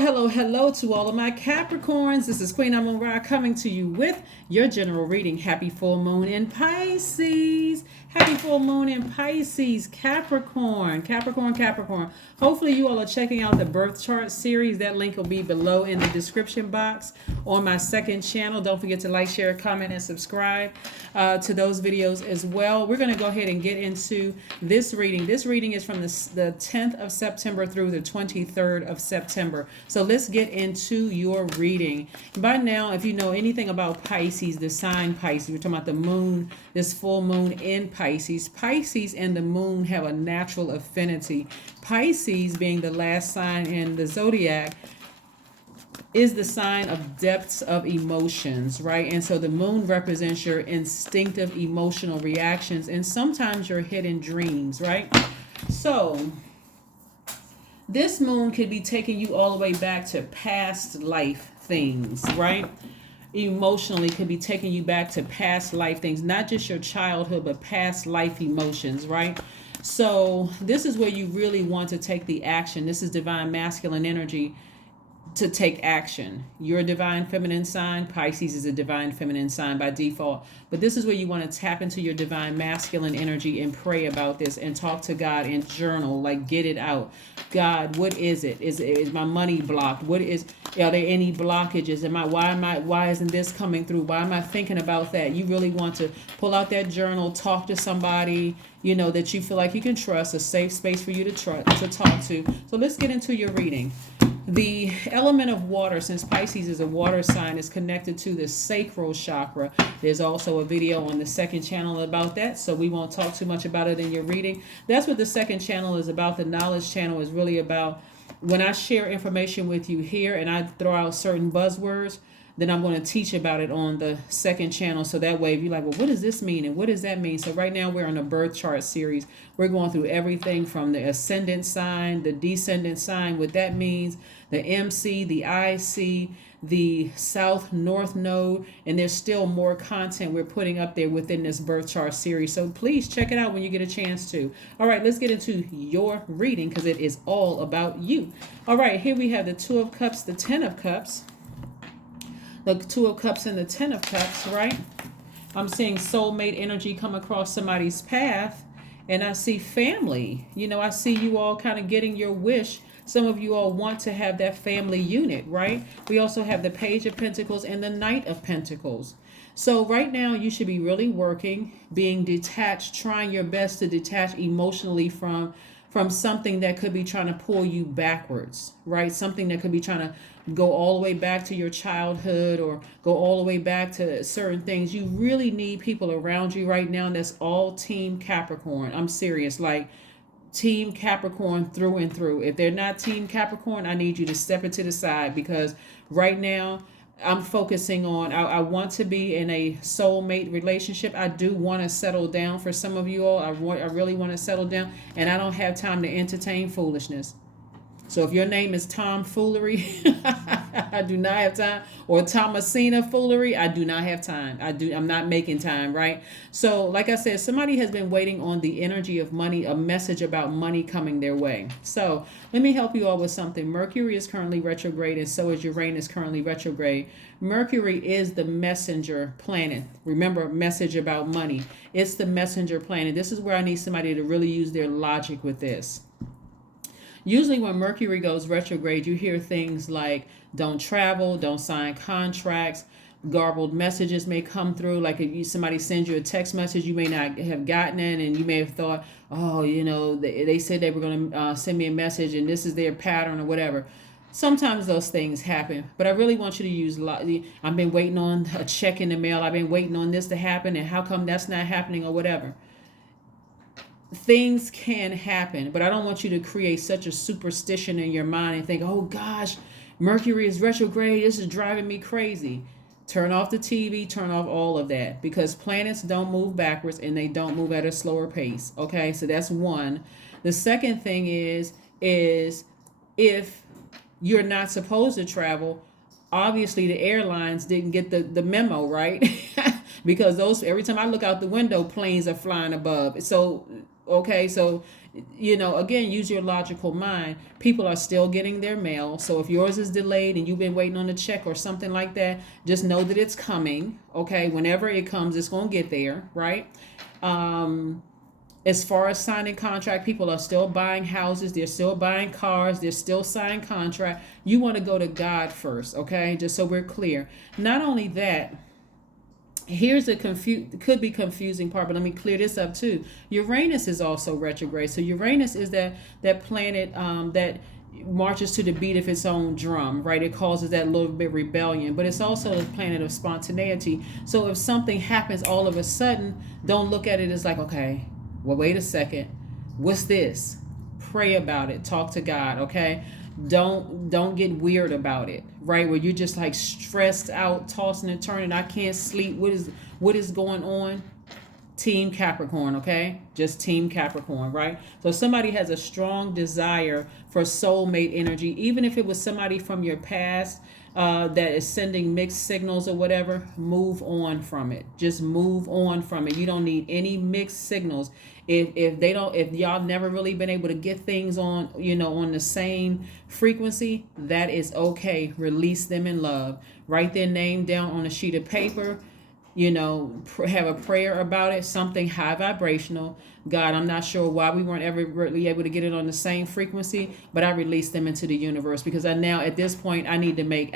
Hello to all of my Capricorns. This is Queen Amun Ra coming to you with your general reading. Happy full moon in Pisces. Happy full moon in Pisces, Capricorn. Hopefully you all are checking out the birth chart series. That link will be below in the description box on my second channel. Don't forget to like, share, comment, and subscribe to those videos as well. We're going to go ahead and get into this reading. This reading is from the 10th of September through the 23rd of September. So let's get into your reading. By now, if you know anything about Pisces, the sign Pisces, we're talking about the moon, this full moon in Pisces. Pisces and the moon have a natural affinity. Pisces, being the last sign in the Zodiac, is the sign of depths of emotions, right? And so the moon represents your instinctive emotional reactions and sometimes your hidden dreams, right? So this moon could be taking you all the way back to past life things, right? Emotionally could be taking you back to past life things, not just your childhood, but past life emotions, right? So this is where you really want to take the action. This is divine masculine energy to take action. You're a divine feminine sign. Pisces is a divine feminine sign by default. But this is where you want to tap into your divine masculine energy and pray about this and talk to God and journal, like get it out. God, what is it? Is my money blocked? Are there any blockages? Why isn't this coming through? Why am I thinking about that? You really want to pull out that journal, talk to somebody, that you feel like you can trust, a safe space for you to talk to. So let's get into your reading. The element of water, since Pisces is a water sign, is connected to the sacral chakra. There's also a video on the second channel about that, so we won't talk too much about it in your reading. That's what the second channel is about. The knowledge channel is really about when I share information with you here and I throw out certain buzzwords, then I'm going to teach about it on the second channel. So that way, if you're like, well, what does this mean? And what does that mean? So right now we're on a birth chart series. We're going through everything from the ascendant sign, the descendant sign, what that means, the MC, the IC, the south north node, and there's still more content we're putting up there within this birth chart series. So please check it out when you get a chance to. All right, let's get into your reading because it is all about you. All right, here we have the Two of Cups, the Ten of Cups. The Two of Cups and the Ten of Cups, right? I'm seeing soulmate energy come across somebody's path, and I see family. I see you all kind of getting your wish. Some of you all want to have that family unit, right? We also have the Page of Pentacles and the Knight of Pentacles. So right now you should be really working, being detached, trying your best to detach emotionally from something that could be trying to pull you backwards, right? Something that could be trying to go all the way back to your childhood or go all the way back to certain things. You really need people around you right now that's all team Capricorn. I'm serious, like team Capricorn through and through. If they're not team Capricorn, I need you to step it to the side because right now I'm focusing on, I want to be in a soulmate relationship. I do want to settle down for some of you all. I really want to settle down, and I don't have time to entertain foolishness. So if your name is tomfoolery, I do not have time, or Thomasina foolery, I do not have time. I'm not making time, right? So like I said, somebody has been waiting on the energy of money, a message about money coming their way. So let me help you all with something. Mercury is currently retrograde, and so is Uranus currently retrograde. Mercury is the messenger planet. Remember, message about money. It's the messenger planet. This is where I need somebody to really use their logic with this. Usually when Mercury goes retrograde, you hear things like don't travel, don't sign contracts, garbled messages may come through. Like if somebody sends you a text message, you may not have gotten it, and you may have thought, oh, they said they were going to send me a message and this is their pattern or whatever. Sometimes those things happen, but I really want you to use, I've been waiting on a check in the mail. I've been waiting on this to happen, and how come that's not happening or whatever. Things can happen, but I don't want you to create such a superstition in your mind and think, oh gosh, Mercury is retrograde. This is driving me crazy. Turn off the TV, turn off all of that, because planets don't move backwards and they don't move at a slower pace. Okay, so that's one. The second thing is if you're not supposed to travel, obviously the airlines didn't get the memo, right? Because every time I look out the window, planes are flying above. So Okay, so again, use your logical mind. People are still getting their mail. So if yours is delayed and you've been waiting on a check or something like that, just know that it's coming. Okay, whenever it comes, it's going to get there, right? As far as signing contract, people are still buying houses, they're still buying cars, they're still signing contract. You want to go to God first, okay? Just so we're clear. Not only that, here's a could be confusing part, but let me clear this up too. Uranus is also retrograde. So Uranus is that planet that marches to the beat of its own drum, right? It causes that little bit rebellion, but it's also a planet of spontaneity. So if something happens all of a sudden, don't look at it as like, okay, well, wait a second, what's this? Pray about it, talk to God, okay? Don't get weird about it, right? Where you're just like stressed out, tossing and turning, I can't sleep, what is going on? Team Capricorn, okay? Just Team Capricorn, right? So if somebody has a strong desire for soulmate energy, even if it was somebody from your past that is sending mixed signals or whatever, move on from it. Just move on from it. You don't need any mixed signals. If y'all never really been able to get things on, on the same frequency, that is okay. Release them in love. Write their name down on a sheet of paper. Have a prayer about it, something high vibrational. God, I'm not sure why we weren't ever really able to get it on the same frequency, but I released them into the universe because I now at this point I need to make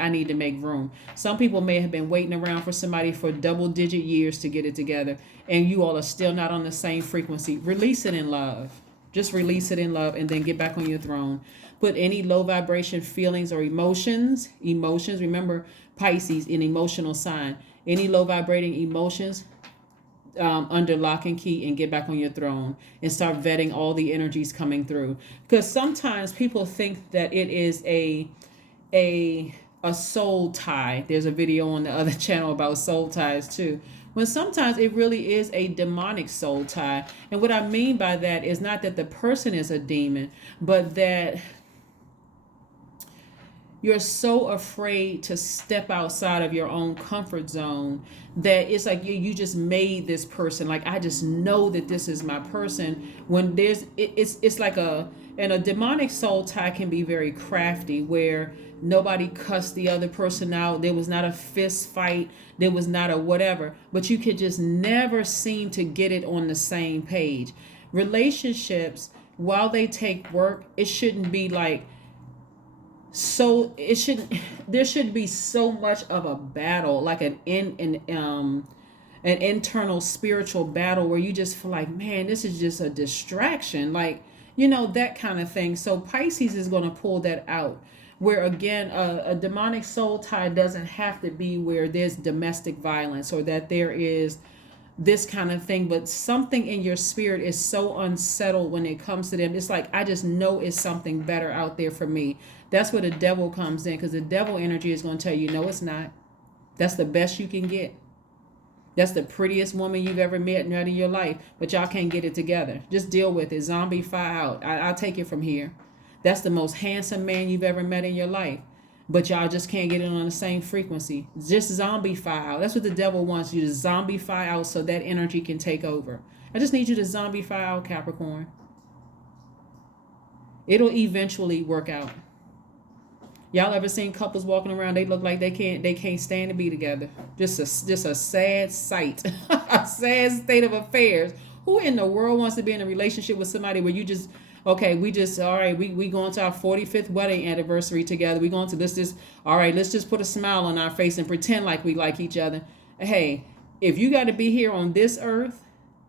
room. Some people may have been waiting around for somebody for double-digit years to get it together, and you all are still not on the same frequency. Release it in love. Just release it in love and then get back on your throne. Put any low vibration feelings or emotions. Remember, Pisces, an emotional sign. Any low vibrating emotions under lock and key and get back on your throne and start vetting all the energies coming through. Because sometimes people think that it is a soul tie. There's a video on the other channel about soul ties too. When sometimes it really is a demonic soul tie. And what I mean by that is not that the person is a demon, but that you're so afraid to step outside of your own comfort zone that it's like you just made this person, like I just know that this is my person. When it's like a demonic soul tie can be very crafty, where nobody cussed the other person out, there was not a fist fight, there was not a whatever, but you could just never seem to get it on the same page. Relationships, while they take work, it shouldn't be like, so there shouldn't be so much of a battle, like an internal spiritual battle where you just feel like, man, this is just a distraction, like, that kind of thing. So Pisces is going to pull that out, where again, a demonic soul tie doesn't have to be where there's domestic violence or that there is this kind of thing, but something in your spirit is so unsettled when it comes to them. It's like, I just know it's something better out there for me. That's where the devil comes in, because the devil energy is going to tell you, no, it's not. That's the best you can get. That's the prettiest woman you've ever met in your life, but y'all can't get it together. Just deal with it. Zombie-fy out. I'll take it from here. That's the most handsome man you've ever met in your life, but y'all just can't get it on the same frequency. Just zombie-fy out. That's what the devil wants you to zombie-fy out, so that energy can take over. I just need you to zombie-fy out, Capricorn. It'll eventually work out. Y'all ever seen couples walking around, they look like they can't stand to be together? Just a sad sight. A sad state of affairs. Who in the world wants to be in a relationship with somebody where you just, okay, we going to our 45th wedding anniversary together. Let's just put a smile on our face and pretend like we like each other. Hey, if you got to be here on this earth,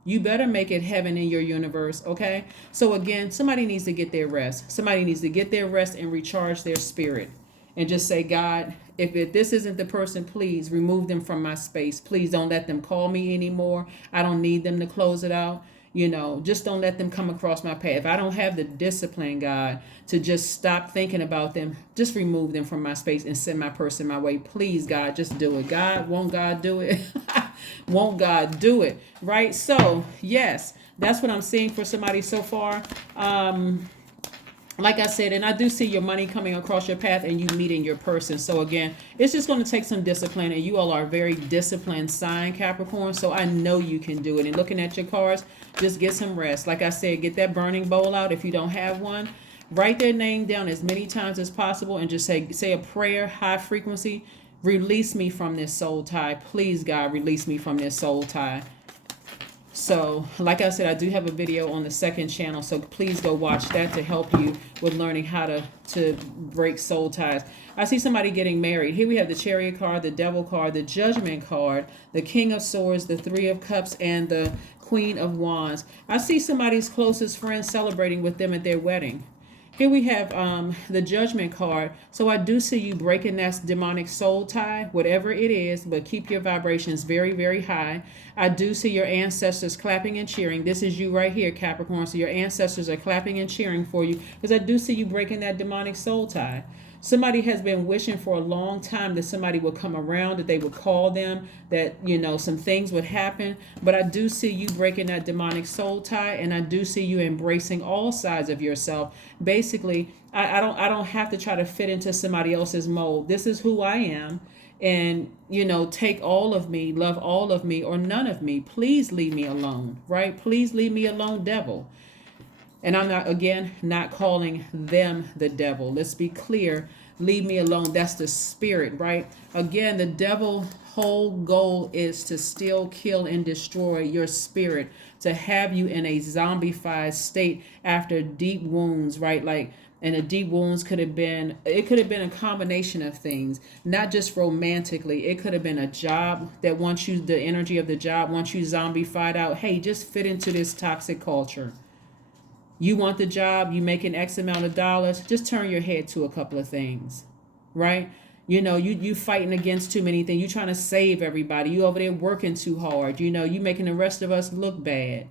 you better make it heaven in your universe, okay? So again, somebody needs to get their rest. Somebody needs to get their rest and recharge their spirit. And just say, God, if this isn't the person, please remove them from my space. Please don't let them call me anymore. I don't need them to close it out. Just don't let them come across my path. If I don't have the discipline, God, to just stop thinking about them, just remove them from my space and send my person my way. Please, God, just do it. God, won't God do it? Won't God do it? Right? So, yes, that's what I'm seeing for somebody so far. like I said, and I do see your money coming across your path and you meeting your person. So again, it's just going to take some discipline, and you all are a very disciplined sign, Capricorn. So I know you can do it. And looking at your cards, just get some rest. Like I said, get that burning bowl out if you don't have one. Write their name down as many times as possible and just say a prayer, high frequency. Release me from this soul tie. Please, God, release me from this soul tie. So, like I said, I do have a video on the second channel, so please go watch that to help you with learning how to break soul ties. I see somebody getting married. Here we have the Chariot card, the Devil card, the Judgment card, the King of Swords, the Three of Cups, and the Queen of Wands. I see somebody's closest friends celebrating with them at their wedding. Here we have the Judgment card. So I do see you breaking that demonic soul tie, whatever it is, but keep your vibrations very, very high. I do see your ancestors clapping and cheering. This is you right here, Capricorn. So your ancestors are clapping and cheering for you because I do see you breaking that demonic soul tie. Somebody has been wishing for a long time that somebody would come around, that they would call them, that, you know, some things would happen. But I do see you breaking that demonic soul tie, and I do see you embracing all sides of yourself. Basically, I don't have to try to fit into somebody else's mold. This is who I am. And, you know, take all of me, love all of me, or none of me. Please leave me alone, right? Please leave me alone, devil. And I'm not, again, not calling them the devil. Let's be clear. Leave me alone. That's the spirit, right? Again, the devil's whole goal is to steal, kill, and destroy your spirit, to have you in a zombified state after deep wounds, right? Like, and the deep wounds could have been, it could have been a combination of things, not just romantically. It could have been a job that once you, the energy of the job, once you zombified out, hey, just fit into this toxic culture. You want the job, you making X amount of dollars, just turn your head to a couple of things, right? You know, you fighting against too many things. You trying to save everybody. You over there working too hard. You know, you making the rest of us look bad.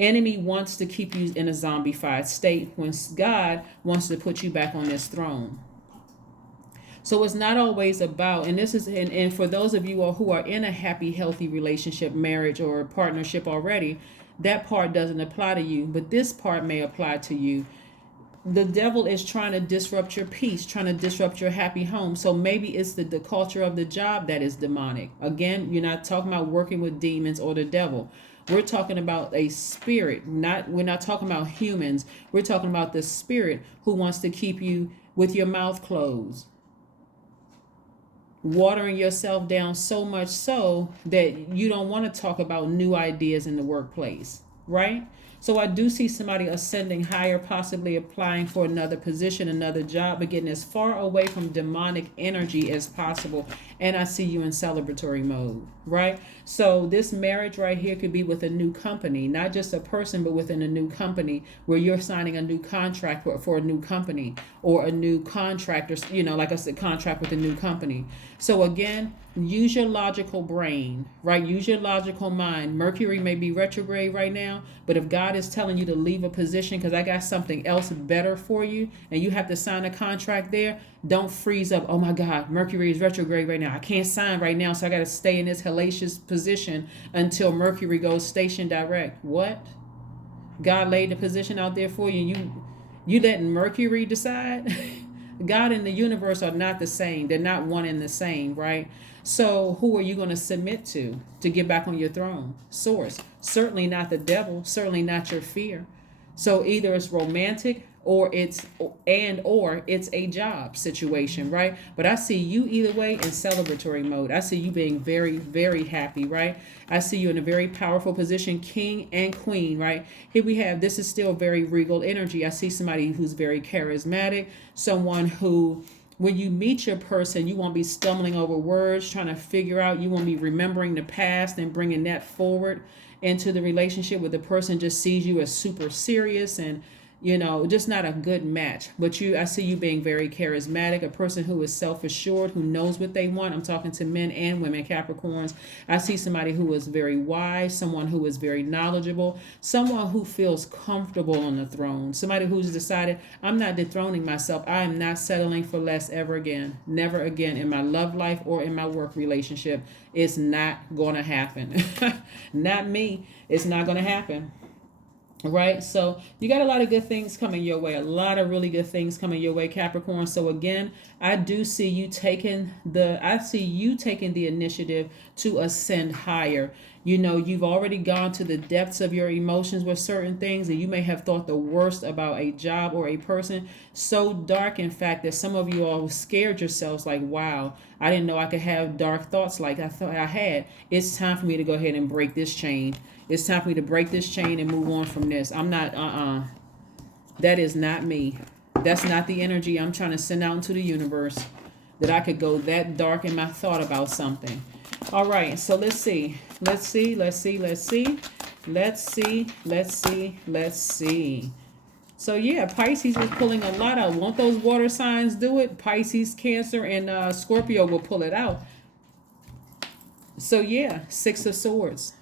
Enemy wants to keep you in a zombified state when God wants to put you back on this throne. So it's not always about, and this is, and for those of you all who are in a happy, healthy relationship, marriage, or partnership already, that part doesn't apply to you, but this part may apply to you. The devil is trying to disrupt your peace, trying to disrupt your happy home. So maybe it's the culture of the job that is demonic. Again, you're not talking about working with demons or the devil. We're talking about a spirit. We're not talking about humans. We're talking about the spirit who wants to keep you with your mouth closed, watering yourself down so much so that you don't want to talk about new ideas in the workplace, right? So I do see somebody ascending higher, possibly applying for another position, another job, but getting as far away from demonic energy as possible. And I see you in celebratory mode, right? So this marriage right here could be with a new company, not just a person, but within a new company where you're signing a new contract for a new company, or a new contractor, you know, like I said, contract with a new company. So again, use your logical brain, right? Use your logical mind. Mercury may be retrograde right now, but if God is telling you to leave a position because I got something else better for you and you have to sign a contract there, don't freeze up. Oh my God, Mercury is retrograde right now. I can't sign right now, so I got to stay in this hellacious position until Mercury goes station direct. What? God laid the position out there for you and you letting Mercury decide? God and the universe are not the same. They're not one and the same, right? So who are you going to submit to get back on your throne? Source. Certainly not the devil. Certainly not your fear. So either it's romantic or it's a job situation, right? But I see you either way in celebratory mode. I see you being very, very happy, right? I see you in a very powerful position, king and queen, right? Here we have, this is still very regal energy. I see somebody who's very charismatic, someone who, when you meet your person, you won't be stumbling over words, trying to figure out, you won't be remembering the past and bringing that forward into the relationship where the person just sees you as super serious and, you know, just not a good match. But I see you being very charismatic, a person who is self-assured, who knows what they want. I'm talking to men and women, Capricorns. I see somebody who is very wise, someone who is very knowledgeable, someone who feels comfortable on the throne, somebody who's decided, I'm not dethroning myself. I am not settling for less ever again. Never again in my love life or in my work relationship. It's not going to happen. Not me. It's not going to happen. Right, so you got a lot of good things coming your way, a lot of really good things coming your way, Capricorn. So again, I see you taking the initiative to ascend higher. You know, you've already gone to the depths of your emotions with certain things, and you may have thought the worst about a job or a person, so dark, in fact, that some of you all scared yourselves, like, wow, I didn't know I could have dark thoughts like I thought I had. It's time for me to go ahead and break this chain. It's time for me to break this chain and move on from this. I'm not, that is not me. That's not the energy I'm trying to send out into the universe, that I could go that dark in my thought about something. All right, so let's see. Let's see. So yeah, Pisces was pulling a lot out. Won't those water signs do it? Pisces, Cancer, and Scorpio will pull it out. So yeah, Six of Swords.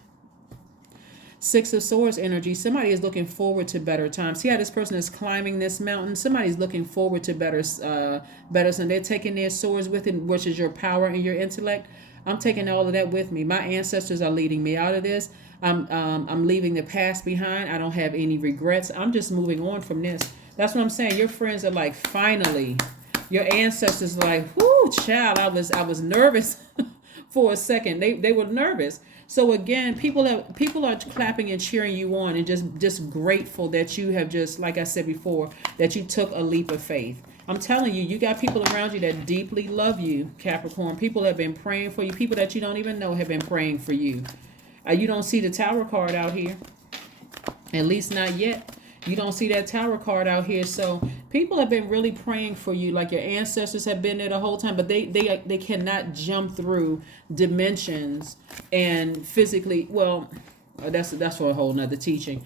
Six of Swords energy. Somebody is looking forward to better times. See how this person is climbing this mountain? Somebody's looking forward to better. So they're taking their swords with it, which is your power and your intellect. I'm taking all of that with me. My ancestors are leading me out of this. I'm leaving the past behind. I don't have any regrets. I'm just moving on from this. That's what I'm saying. Your friends are like, finally. Your ancestors are like, whoo, child, I was nervous for a second. They were nervous. So again, people are clapping and cheering you on, and just grateful that you have just, like I said before, that you took a leap of faith. I'm telling you, you got people around you that deeply love you, Capricorn. People have been praying for you. People that you don't even know have been praying for you. You don't see the Tower card out here, at least not yet. You don't see that Tower card out here. So people have been really praying for you, like your ancestors have been there the whole time, but they cannot jump through dimensions and physically, well, that's for a whole nother teaching.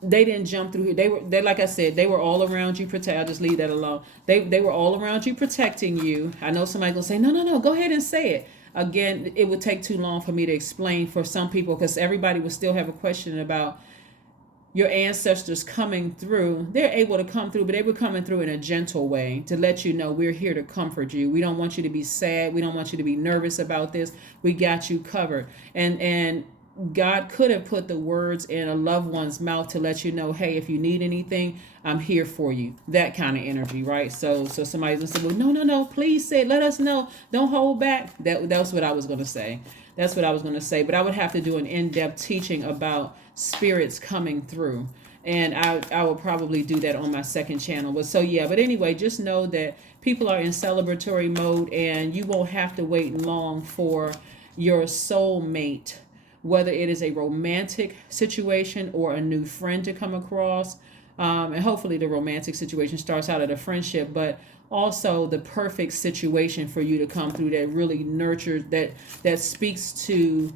They didn't jump through here. They like I said, they were all around you. I'll just leave that alone. They were all around you, protecting you. I know somebody gonna say, no, go ahead and say it. Again, it would take too long for me to explain for some people, because everybody would still have a question about your ancestors coming through. They're able to come through, but they were coming through in a gentle way to let you know we're here to comfort you. We don't want you to be sad. We don't want you to be nervous about this. We got you covered. And God could have put the words in a loved one's mouth to let you know, hey, if you need anything, I'm here for you. That kind of energy, right? So somebody's gonna say, well, no, please say it. Let us know. Don't hold back. That's what I was gonna say. That's what I was gonna say. But I would have to do an in-depth teaching about spirits coming through, and I will probably do that on my second channel. But anyway, just know that people are in celebratory mode, and you won't have to wait long for your soulmate, whether it is a romantic situation or a new friend to come across. And hopefully the romantic situation starts out at a friendship, but also the perfect situation for you to come through that really nurtures, that speaks to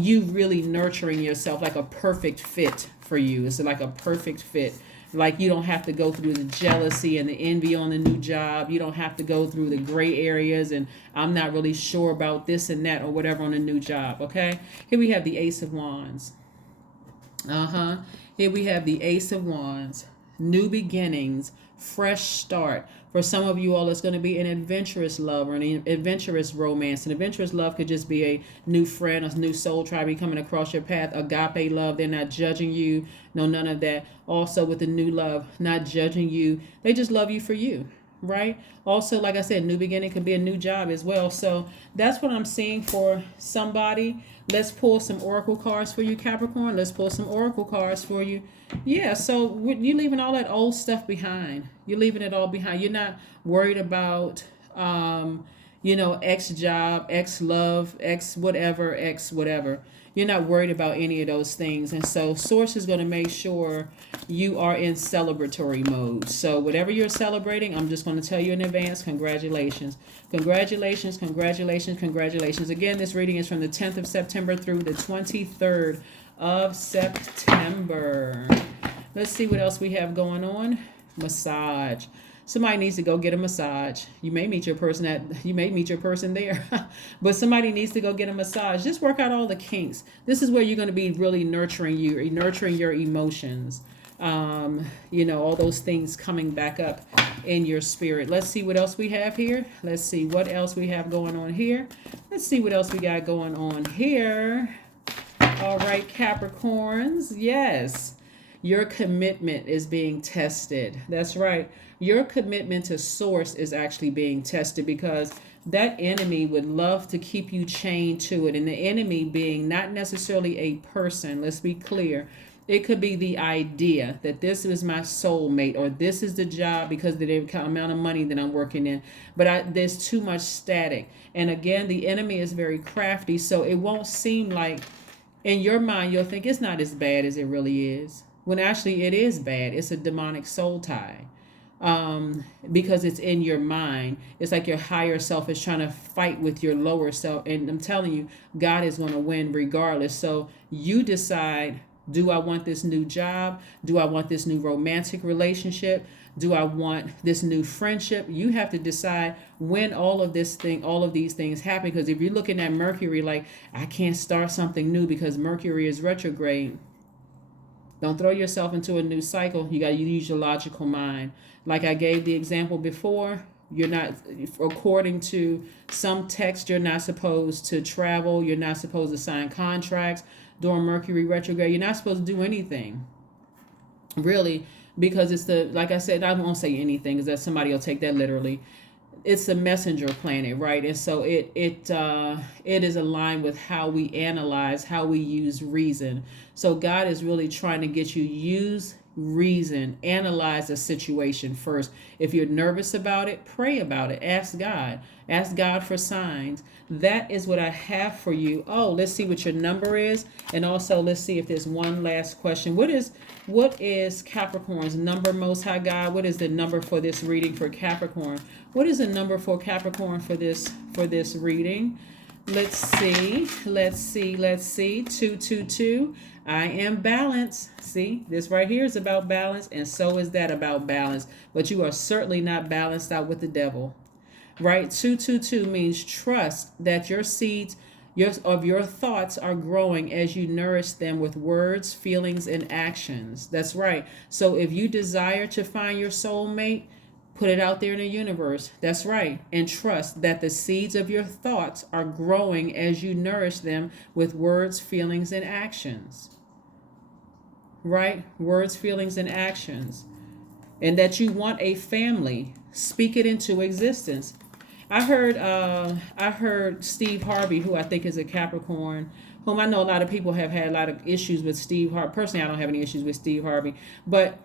you really nurturing yourself, like a perfect fit for you. It's like a perfect fit. Like you don't have to go through the jealousy and the envy on the new job. You don't have to go through the gray areas and I'm not really sure about this and that or whatever on a new job, okay? Here we have the Ace of Wands. Here we have the Ace of Wands. New beginnings, fresh start. For some of you all, it's going to be an adventurous love or an adventurous romance. An adventurous love could just be a new friend, a new soul tribe coming across your path. Agape love, they're not judging you. No, none of that. Also with the new love, not judging you. They just love you for you, right? Also, like I said, new beginning could be a new job as well. So that's what I'm seeing for somebody. Let's pull some oracle cards for you, Capricorn. Let's pull some oracle cards for you. Yeah, so you're leaving all that old stuff behind. You're leaving it all behind. You're not worried about, X job, X love, X whatever. You're not worried about any of those things. And so Source is going to make sure you are in celebratory mode. So whatever you're celebrating, I'm just going to tell you in advance, congratulations. Congratulations, congratulations, congratulations. Again, this reading is from the 10th of September through the 23rd of September. Let's see what else we have going on. Massage. Somebody needs to go get a massage. You may meet your person there, but somebody needs to go get a massage. Just work out all the kinks. This is where you're going to be really nurturing your emotions. All those things coming back up in your spirit. Let's see what else we have here. Let's see what else we have going on here. Let's see what else we got going on here. All right, Capricorns. Yes. Your commitment is being tested. That's right. Your commitment to source is actually being tested because that enemy would love to keep you chained to it. And the enemy being not necessarily a person, let's be clear. It could be the idea that this is my soulmate or this is the job because of the amount of money that I'm working in. But there's too much static. And again, the enemy is very crafty. So it won't seem like in your mind, you'll think it's not as bad as it really is. When actually it is bad. It's a demonic soul tie. Because it's in your mind. It's like your higher self is trying to fight with your lower self. And I'm telling you, God is going to win regardless. So you decide, do I want this new job? Do I want this new romantic relationship? Do I want this new friendship? You have to decide when all of these things happen. Because if you're looking at Mercury like, I can't start something new because Mercury is retrograde. Don't throw yourself into a new cycle. You got to use your logical mind. Like I gave the example before, you're not, according to some text, you're not supposed to travel. You're not supposed to sign contracts during Mercury retrograde. You're not supposed to do anything, really, because it's like I said, I won't say anything because that somebody will take that literally. It's a messenger planet, right? And so it is aligned with how we analyze, how we use reason. So God is really trying to get you use reason, analyze a situation first. If you're nervous about it, pray about it. Ask God for signs. That is what I have for you. Oh, let's see what your number is, and also let's see if there's one last question. What is Capricorn's number, Most High God? What is the number for this reading for Capricorn? What is the number for Capricorn for this reading? Let's see. 222. I am balanced. See, this right here is about balance, and so is that about balance. But you are certainly not balanced out with the devil. Right? 222 means trust that your seeds of your thoughts are growing as you nourish them with words, feelings, and actions. That's right. So if you desire to find your soulmate, put it out there in the universe. That's right. And trust that the seeds of your thoughts are growing as you nourish them with words, feelings, and actions. Right? Words, feelings, and actions. And that you want a family. Speak it into existence. I heard Steve Harvey, who I think is a Capricorn, whom I know a lot of people have had a lot of issues with Steve Harvey. Personally, I don't have any issues with Steve Harvey. But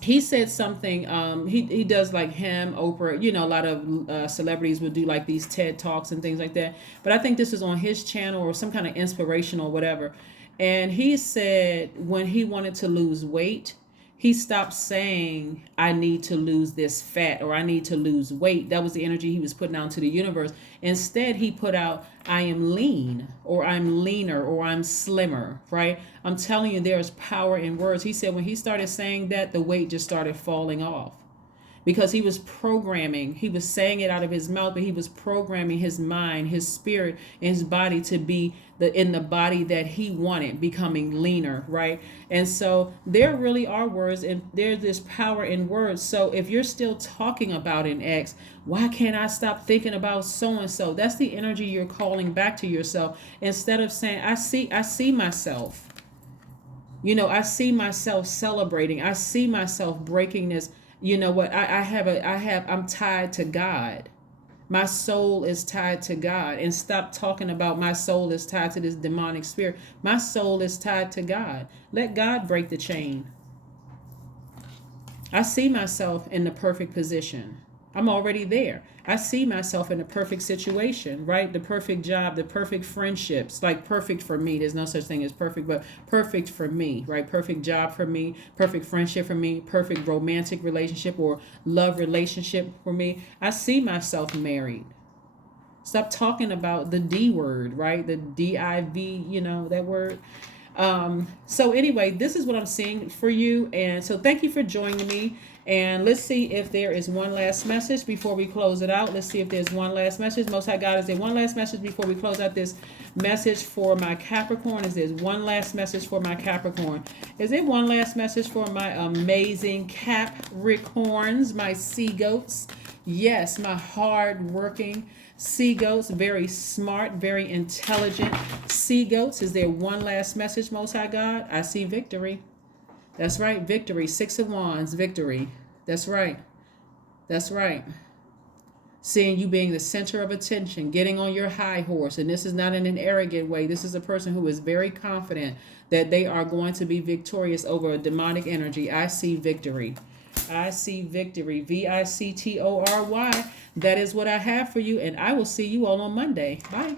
he said something, he does like him, Oprah, a lot of celebrities would do like these TED Talks and things like that. But I think this is on his channel or some kind of inspirational whatever. And he said when he wanted to lose weight, he stopped saying, I need to lose this fat or I need to lose weight. That was the energy he was putting out to the universe. Instead, he put out, I am lean or I'm leaner or I'm slimmer, right? I'm telling you, there's power in words. He said when he started saying that, the weight just started falling off. Because he was saying it out of his mouth, but he was programming his mind, his spirit, and his body to be in the body that he wanted, becoming leaner, right? And so there really are words, and there's this power in words. So if you're still talking about an ex, why can't I stop thinking about so-and-so? That's the energy you're calling back to yourself. Instead of saying, I see myself. I see myself celebrating. I see myself breaking this. You know what? I'm tied to God. My soul is tied to God. And stop talking about my soul is tied to this demonic spirit. My soul is tied to God. Let God break the chain. I see myself in the perfect position. I'm already there. I see myself in a perfect situation, right? The perfect job, the perfect friendships, like perfect for me. There's no such thing as perfect, but perfect for me, right? Perfect job for me, perfect friendship for me, perfect romantic relationship or love relationship for me. I see myself married. Stop talking about the D word, right? The D-I-V, that word. So anyway, this is what I'm seeing for you. And so thank you for joining me. And let's see if there is one last message before we close it out. Let's see if there's one last message. Most High God, is there one last message before we close out this message for my Capricorn? Is there one last message for my Capricorn? Is there one last message for my amazing Capricorns, my sea goats? Yes, my hard-working sea goats, very smart, very intelligent sea goats. Is there one last message, Most High God? I see victory. That's right, victory. Six of Wands, victory. That's right. That's right. Seeing you being the center of attention, getting on your high horse. And this is not in an arrogant way. This is a person who is very confident that they are going to be victorious over a demonic energy. I see victory. I see victory. VICTORY. That is what I have for you. And I will see you all on Monday. Bye.